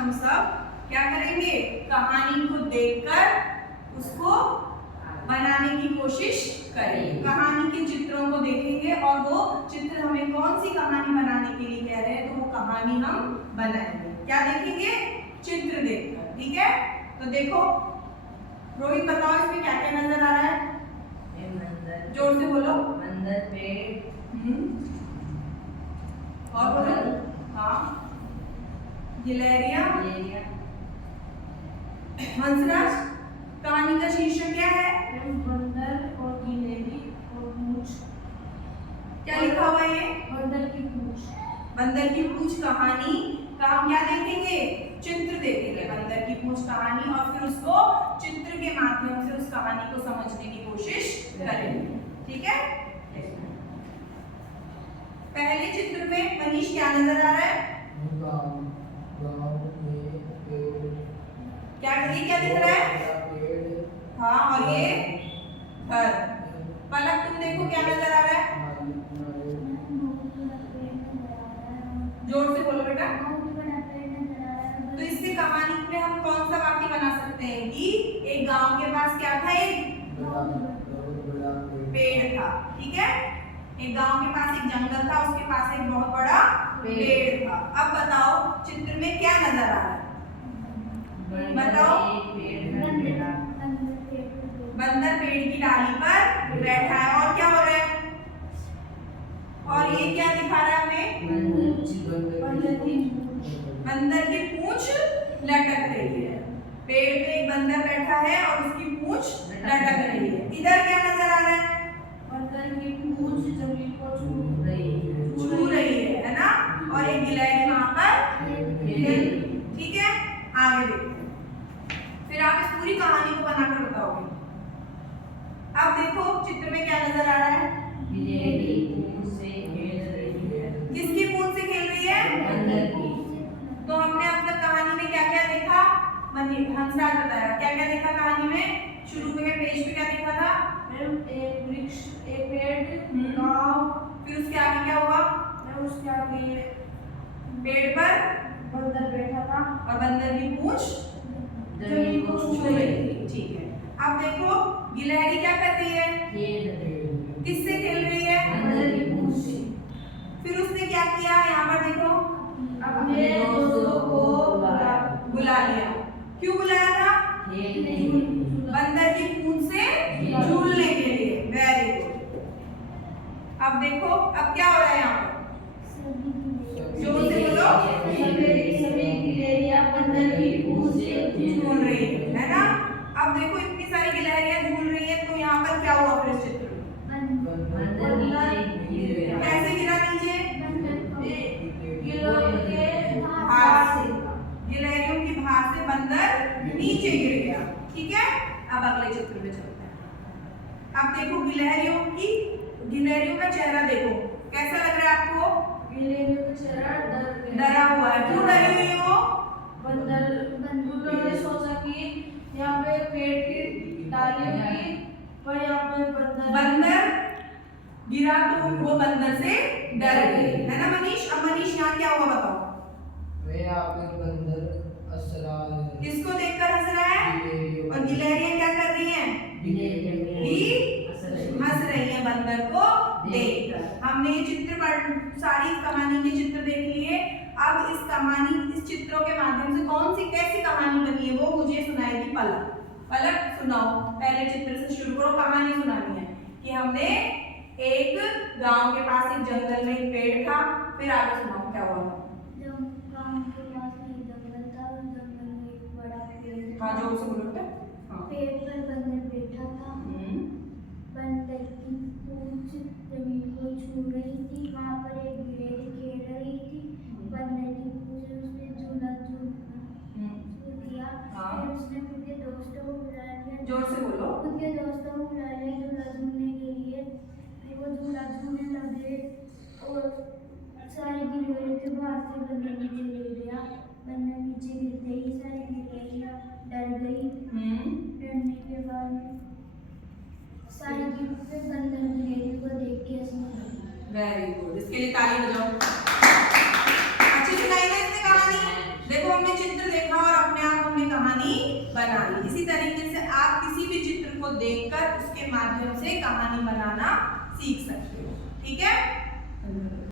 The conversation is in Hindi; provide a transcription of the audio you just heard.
हम सब क्या करेंगे, कहानी को देखकर उसको बनाने की कोशिश करेंगे। कहानी के चित्रों को देखेंगे और वो चित्र हमें कौन सी कहानी बनाने के लिए कह रहे हैं, तो वो कहानी हम बनाएंगे। क्या देखेंगे, चित्र देखकर। ठीक है, तो देखो रोहित बताओ इसमें क्या क्या नजर आ रहा है। मंदिर, जोर से बोलो। मंदिर, पेड़ और बोलो। हाँ, गिलहरियां। हंसराज, कहानी का शीर्षक क्या है, बंदर और गिलहरी और मूंछ। क्या लिखा हुआ है ये, बंदर की पूंछ। बंदर की पूंछ कहानी का हम क्या देखेंगे, चित्र देखेंगे। बंदर की पूंछ कहानी, और फिर उसको चित्र के माध्यम से उस कहानी को समझने की कोशिश करेंगे। ठीक है, पहले चित्र में मनीष क्या नजर आ रहा है, क्या ये क्या दिख रहा है, हाँ, और ये घर। पलक तुम देखो क्या नजर आ रहा है, जोर से बोलो बेटा। तो इससे कहानी में हम कौन सा वाक्य बना सकते हैं कि एक गांव के पास क्या था, एक पेड़ था। ठीक है, एक गांव के पास एक जंगल था, उसके पास एक बहुत बड़ा पेड़ था। अब बताओ चित्र में क्या नजर आ रहा है, बताओ। बंदर पेड़ की डाली पर बैठा है, और क्या हो रहा है, और ये क्या दिखा रहा है हमें, बंदर की पूंछ लटक रही है। पेड़ पे एक बंदर बैठा है और उसकी पूंछ लटक रही है। इधर क्या नजर आ रहा है, बंदर की पूंछ जमीन को छू रही है ना, और एक गिलहरी वहां पर। ठीक है, आगे देखते हैं, फिर आप इस पूरी कहानी को बनाकर बताओगे। अब देखो चित्र में क्या नजर आ रहा है, गिलहरी पूंछ से खेल रही है। किसकी पूंछ से खेल रही है, बंदर की। तो हमने अब तक कहानी में क्या क्या देखा, हंसराज बताया क्या क्या देखा कहानी में। शुरू में पेज पे क्या देखा था, एक वृक्ष, एक पेड़, गांव, फिर उसके आगे क्या हुआ, उसके आगे पेड़ पर बंदर बैठा था और बंदर की पूंछ जमीन को छू रही थी। ठीक है, अब देखो गिलहरी क्या कर रही है, खेल रही है। किससे खेल रही है, बंदर की पूंछ से। फिर उसने क्या किया, यहाँ पर देखो अपने दोस्तों को बुला लिया। क्यों बुलाया था, खेलने के लिए। बंदर की पूंछ से झूलने के लिए। Very good. अब देखो अब क्या हो रहा है यहाँ पर, जोर से बोलो। सभी गिलहरियां बंदर की पूंछ से झूल रही है ना। अब देखो इतनी सारी गिलहरियां झूल रही है, तो यहाँ पर क्या हुआ फिर इस चित्र में, बंदर नीचे गिर गया। कैसे गिरा नीचे, गिलहरियों की भार से बंदर नीचे गिर गया। ठीक है, अब अगले चित्र में चलते हैं। अब देखो गिलहरियों का चेहरा देखो कैसा लग रहा है आपको, गिलहरियों का चेहरा डरा हुआ है। क्यों डरी हुई है वो, बंदर ने सोचा कि यहाँ पे पेड़ की डाली होगी, पर यहाँ पे बंदर गिरा तो वो बंदर से डर गई, है ना मनीष। अब मनीष यहाँ क्या हुआ बताओ, बंदर हंस रहा है, किसको देखकर हंस रहा है, और गिलहरियां क्या कर रही हैं, हंस रही है बंदर को देखकर। हमने ये चित्र सारी कहानी के चित्र देख लिए। अब इस चित्रों के माध्यम से कौन सी कैसी कहानी बनी है वो मुझे सुनाएगी पलक। पलक सुनाओ, पहले चित्र से शुरू करो, कहानी सुनानी है कि हमने एक गांव के पास एक जंगल में एक पेड़ था, फिर आगे सुनाओ क्या हुआ। गांव के पास में एक जंगल था, उस जंगल में एक बड़ा पेड़ था। हाँ, जोर से बोलो बेटा। हाँ। पेड़ पर बंदर बैठा था। बंदर की पूंछ जमीन को छू रही थी। वहाँ पर एक गिलहरी खेल रही थी। बंदर की पूंछ उसने झूला झूल दिया। फिर उसने अपने दोस्तों को बुला लिया। जोर से बोलो। उसके दोस्तों को बुला लिया झूला झूलने के लिए। वो झूला झूलने लगे और सारी गिलहरियों के बाहर से बंदर नीचे गिर गया। बंदर नीचे गिरते ही सारी गिलहरियां डर गई। डरने के बाद सारी बंदर गिलहरी को देख के हंसने लगी। वेरी गुड, इसके लिए ताली बजाओ। अच्छी सुनाई ना इसने कहानी। देखो हमने चित्र बना ली। इसी तरीके से आप किसी भी चित्र को देखकर उसके माध्यम से कहानी बनाना सीख सकते हो। ठीक है।